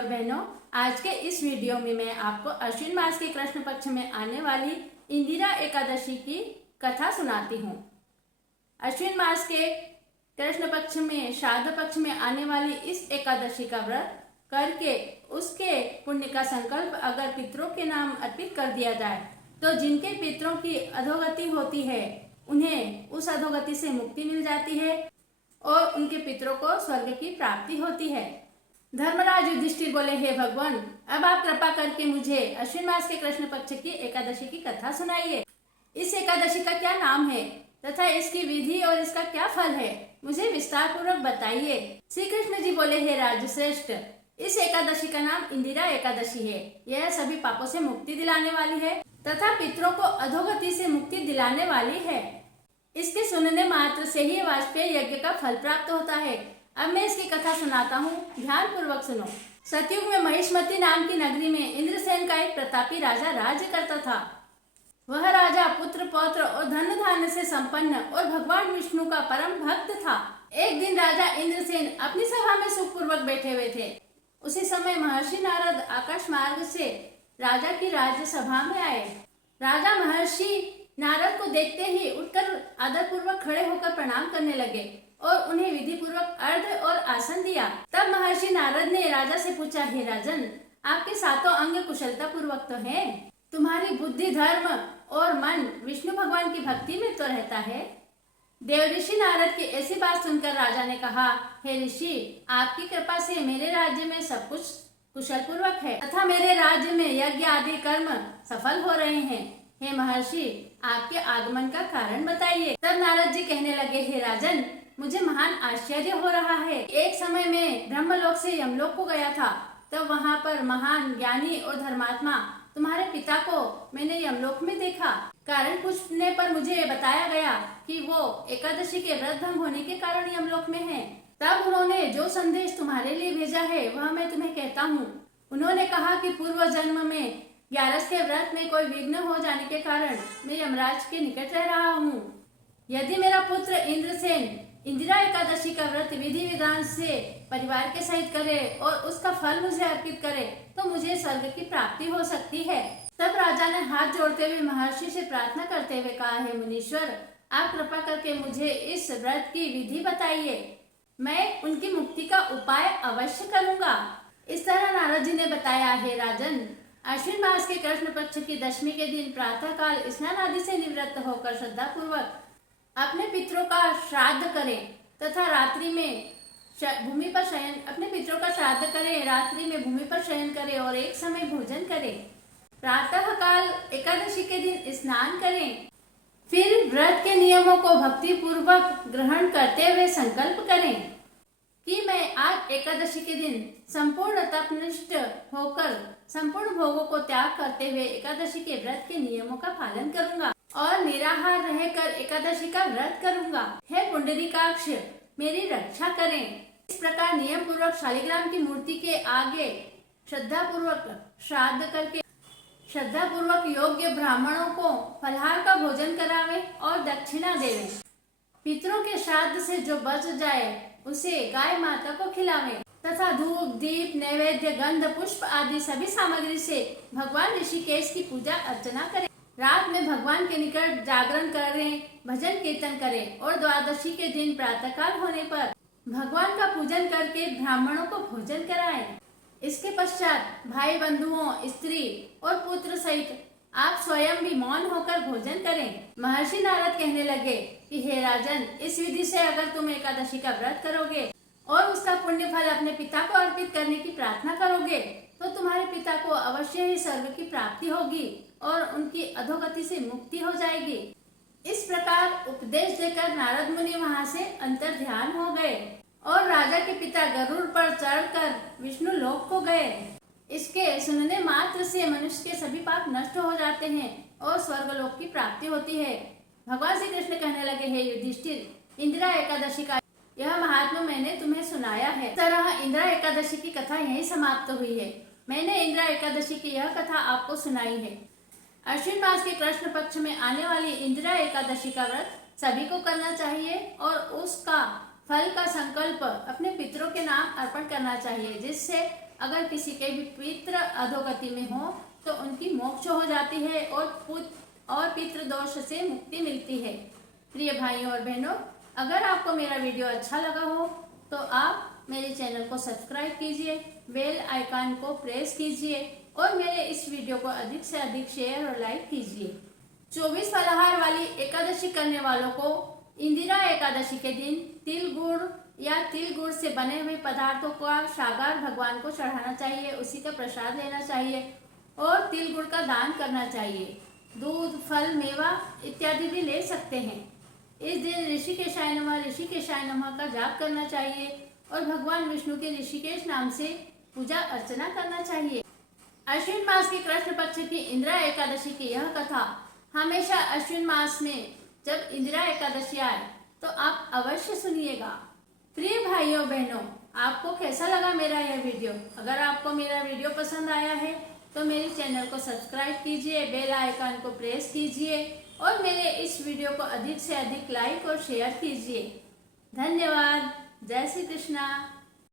और बहनों, आज के इस वीडियो में मैं आपको अश्विन मास के कृष्ण पक्ष में आने वाली इंदिरा एकादशी की कथा सुनाती हूँ। अश्विन मास के कृष्ण पक्ष में श्राद्ध पक्ष में आने वाली इस एकादशी का व्रत करके उसके पुण्य का संकल्प अगर पितरों के नाम अर्पित कर दिया जाए तो जिनके पितरों की अधोगति होती है उन्हें उस अधोगति से मुक्ति मिल जाती है और उनके पितरों को स्वर्ग की प्राप्ति होती है। धर्मराज युधिष्ठिर बोले, हे भगवान, अब आप कृपा करके मुझे अश्विन मास के कृष्ण पक्ष की एकादशी की कथा सुनाइए। इस एकादशी का क्या नाम है तथा इसकी विधि और इसका क्या फल है, मुझे विस्तार पूर्वक बताइए। श्री कृष्ण जी बोले, हे राजश्रेष्ठ, इस एकादशी का नाम इंदिरा एकादशी है। यह सभी पापों से मुक्ति दिलाने वाली है तथा पितरों को अधोगति से मुक्ति दिलाने वाली है। इसके सुनने मात्र से ही वाजपेयी यज्ञ का फल प्राप्त होता है। अब मैं इसकी कथा सुनाता हूँ, ध्यान पूर्वक सुनो। सतयुग में महिष्मती नाम की नगरी में इंद्रसेन का एक प्रतापी राजा राज्य करता था। वह राजा पुत्र पौत्र और धन धान्य से संपन्न और भगवान विष्णु का परम भक्त था। एक दिन राजा इंद्रसेन अपनी सभा में सुखपूर्वक बैठे हुए थे। उसी समय महर्षि नारद आकाश मार्ग से राजा की राज्य सभा में आए। राजा महर्षि नारद को देखते ही उठकर आदर पूर्वक खड़े होकर प्रणाम करने लगे और उन्हें विधि पूर्वक अर्घ्य और आसन दिया। तब महर्षि नारद ने राजा से पूछा, हे राजन, आपके सातों अंग कुशलता पूर्वक तो हैं? तुम्हारी बुद्धि, धर्म और मन विष्णु भगवान की भक्ति में तो रहता है? देव ऋषि नारद की ऐसी बात सुनकर राजा ने कहा, हे ऋषि, आपकी कृपा से मेरे राज्य में सब कुछ कुशल पूर्वक है तथा मेरे राज्य में यज्ञ आदि कर्म सफल हो रहे हैं। हे महर्षि, आपके आगमन का कारण बताइए। तब नारद जी कहने लगे, हे राजन, मुझे महान आश्चर्य हो रहा है। एक समय में ब्रह्मलोक से यमलोक को गया था, तब वहाँ पर महान ज्ञानी और धर्मात्मा तुम्हारे पिता को मैंने यमलोक में देखा। कारण पूछने पर मुझे बताया गया कि वो एकादशी के व्रत भंग होने के कारण यमलोक में है। तब उन्होंने जो संदेश तुम्हारे लिए भेजा है वह मैं तुम्हें कहता हूँ। उन्होंने कहा कि पूर्व जन्म में 11 के व्रत में कोई विघ्न हो जाने के कारण मैं यमराज के निकट रह रहा हूँ। यदि मेरा पुत्र इंद्रसेन इंदिरा एकादशी का व्रत विधि विधान से परिवार के सहित करे और उसका फल मुझे अर्पित करे तो मुझे स्वर्ग की प्राप्ति हो सकती है। तब राजा ने हाथ जोड़ते हुए महर्षि से प्रार्थना करते हुए कहा, हे मुनीश्वर, आप कृपा करके मुझे इस व्रत की विधि बताइए। मैं उनकी मुक्ति का उपाय अवश्य करूंगा। इस तरह नारद जी ने बताया, हे राजन, अश्विन मास के कृष्ण पक्ष की दशमी के दिन प्रातः काल स्नान आदि से निवृत्त होकर श्रद्धा पूर्वक अपने पितरों का श्राद्ध करें तथा रात्रि में भूमि पर शयन अपने पितरों का श्राद्ध करें, रात्रि में भूमि पर शयन करें और एक समय भोजन करें। प्रातः काल एकादशी के दिन स्नान करें। फिर व्रत के नियमों को भक्ति पूर्वक ग्रहण करते हुए संकल्प करें कि मैं आज एकादशी के दिन संपूर्ण तपनिष्ठ होकर संपूर्ण भोगों को त्याग करते हुए एकादशी के व्रत के नियमों का पालन करूंगा और निराहार रहकर एकादशी का व्रत करूंगा। हे पुंडरीकाक्ष, मेरी रक्षा करें। इस प्रकार नियम पूर्वक शालिग्राम की मूर्ति के आगे श्रद्धा पूर्वक श्राद्ध करके श्रद्धा पूर्वक योग्य ब्राह्मणों को फलहार का भोजन करावे और दक्षिणा देवे। पितरों के श्राद्ध से जो बच जाए उसे गाय माता को खिलावे तथा धूप, दीप, नैवेद्य, गंध, पुष्प आदि सभी सामग्री से भगवान ऋषिकेश की पूजा अर्चना करें। रात में भगवान के निकट जागरण करें, भजन कीर्तन करें और द्वादशी के दिन प्रातःकाल होने पर भगवान का पूजन करके ब्राह्मणों को भोजन कराएं। इसके पश्चात भाई बंधुओं, स्त्री और पुत्र सहित आप स्वयं भी मौन होकर भोजन करें। महर्षि नारद कहने लगे कि हे राजन, इस विधि से अगर तुम एकादशी का व्रत करोगे और उसका पुण्य फल अपने पिता को अर्पित करने की प्रार्थना करोगे तो तुम्हारे पिता को अवश्य ही स्वर्ग की प्राप्ति होगी और उनकी अधोगति से मुक्ति हो जाएगी। इस प्रकार उपदेश देकर नारद मुनि वहाँ से अंतर ध्यान हो गए और राजा के पिता गरुड़ पर चढ़कर विष्णु लोक को गए। इसके सुनने मात्र से मनुष्य के सभी पाप नष्ट हो जाते हैं और स्वर्गलोक की प्राप्ति होती है। भगवान श्री कृष्ण कहने लगे, हे युधिष्ठिर, इंदिरा एकादशी का यह महात्मा मैंने तुम्हें सुनाया है। इस तरह इंदिरा एकादशी की कथा यहीं समाप्त हुई है। मैंने इंदिरा एकादशी की यह कथा आपको सुनाई है। अश्विन मास के कृष्ण पक्ष में आने वाली इंदिरा एकादशी का व्रत सभी को करना चाहिए और उसका फल का संकल्प अपने पितरों के नाम अर्पण करना चाहिए, जिससे अगर किसी के भी पितृ अधोगति में हो तो उनकी मोक्ष हो जाती है और पितृ दोष से मुक्ति मिलती है। प्रिय भाइयों और बहनों, अगर आपको मेरा वीडियो अच्छा लगा हो तो आप मेरे चैनल को सब्सक्राइब कीजिए, बेल आइकन को प्रेस कीजिए और मेरे इस वीडियो को अधिक से अधिक शेयर और लाइक कीजिए। 24 फलाहार वाली एकादशी करने वालों को इंदिरा एकादशी के दिन तिल गुड़ या तिल गुड़ से बने हुए पदार्थों का सागार भगवान को चढ़ाना चाहिए, उसी का प्रसाद लेना चाहिए और तिल गुड़ का दान करना चाहिए। दूध, फल, मेवा इत्यादि भी ले सकते हैं। इस दिन ऋषिकेशाय नमः का जाप करना चाहिए और भगवान विष्णु के ऋषिकेश नाम से पूजा अर्चना करना चाहिए। अश्विन मास के कृष्ण पक्ष की इंदिरा एकादशी की यह कथा हमेशा अश्विन मास में जब इंदिरा एकादशी आए तो आप अवश्य सुनिएगा। प्रिय भाइयों बहनों, आपको कैसा लगा मेरा यह वीडियो? अगर आपको मेरा वीडियो पसंद आया है तो मेरे चैनल को सब्सक्राइब कीजिए, बेल आइकन को प्रेस कीजिए और मेरे इस वीडियो को अधिक से अधिक लाइक और शेयर कीजिए। धन्यवाद। जय श्री कृष्णा।